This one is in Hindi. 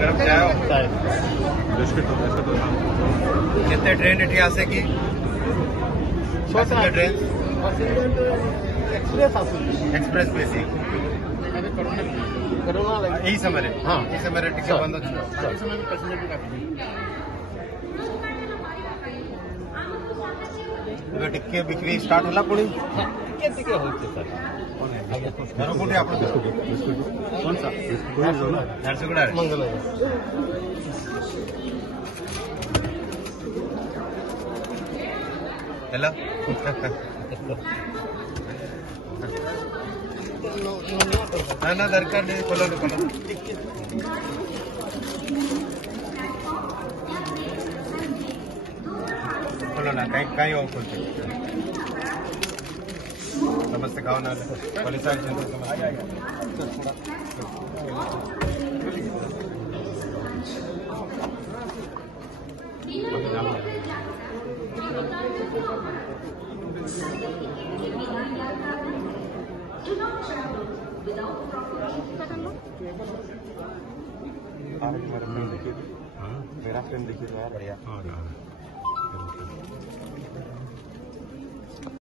गरम चाय कितने ट्रेन इतिहास से की ट्रेन एक्सप्रेस बेसी यही समय हाँ यही समय टिकट बंद टिके बिक्री स्टार्ट होला पुणी टिके होते सर कुठे आपण कौन सा झारसुगुडा मंगल हेलो ना दरकार नहीं खोलो खोलो ना काही हो खोलते समजते खाओ ना पोलिस मेरा फ्रेंड देखिए तो यार बढ़िया